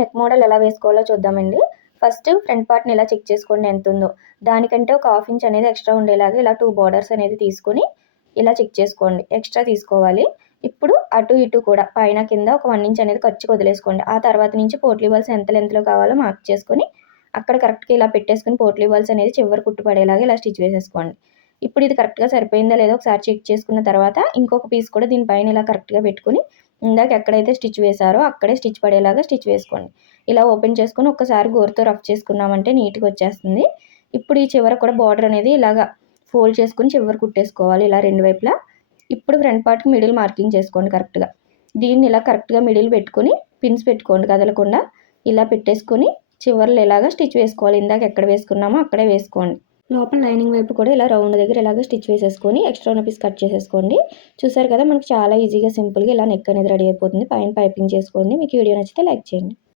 Neck model ఎలా వేసుకోవాలో చూద్దామండి. ఫస్ట్ ఫ్రంట్ పార్ట్ని ఇలా చెక్ చేసుకోండి ఎంత ఉందో. దానికంటే ఒక హాఫ్ ఇంచ్ అనేది ఎక్స్ట్రా ఉండేలాగా ఇలా టూ బార్డర్స్ అనేది తీసుకొని ఇలా చెక్ చేసుకోండి. ఎక్స్ట్రా తీసుకోవాలి. ఇప్పుడు అటు ఇటు కూడా పైన కింద ఒక వన్ ఇంచ్ అనేది ఖర్చు వదిలేసుకోండి. ఆ తర్వాత నుంచి పోట్లీ బాల్స్ ఎంత లెంత్లో కావాలో మార్క్ చేసుకొని అక్కడ కరెక్ట్గా ఇలా పెట్టేసుకుని పోట్లీ బాల్స్ అనేది చివరి కుట్టు పడేలాగా ఇలా స్టిచ్ వేసేసుకోండి. ఇప్పుడు ఇది కరెక్ట్గా సరిపోయిందా లేదో ఒకసారి చెక్ చేసుకున్న తర్వాత ఇంకొక పీస్ కూడా దీనిపైన ఇలా కరెక్ట్గా పెట్టుకుని ఇందాక ఎక్కడైతే స్టిచ్ వేశారో అక్కడే స్టిచ్ పడేలాగా స్టిచ్ వేసుకోండి. ఇలా ఓపెన్ చేసుకొని ఒక్కసారి గోరుతో రఫ్ చేసుకున్నామంటే నీట్గా వచ్చేస్తుంది. ఇప్పుడు ఈ చివర కూడా బార్డర్ అనేది ఇలాగా ఫోల్డ్ చేసుకుని చివరి కుట్టేసుకోవాలి ఇలా రెండు వైపులా. ఇప్పుడు ఫ్రంట్ పార్ట్కి మిడిల్ మార్కింగ్ చేసుకోండి కరెక్ట్గా. దీన్ని ఇలా కరెక్ట్గా మిడిల్ పెట్టుకొని పిన్స్ పెట్టుకోండి కదలకుండా. ఇలా పెట్టేసుకొని చివర్లో ఇలాగా స్టిచ్ వేసుకోవాలి ఇందాక ఎక్కడ వేసుకున్నామో అక్కడే వేసుకోండి. లోపల లైనింగ్ వైపు కూడా ఇలా రౌండ్ దగ్గర ఇలాగ స్టిచ్ వేసేసుకొని ఎక్స్ట్రా ఉన్న పీస్ కట్ చేసేసుకోండి. చూసారు కదా మనకి చాలా ఈజీగా సింపుల్గా ఇలా నెక్ అనేది రెడీ అయిపోతుంది. పైన పైపింగ్ చేసుకోండి. మీకు వీడియో నచ్చితే లైక్ చేయండి.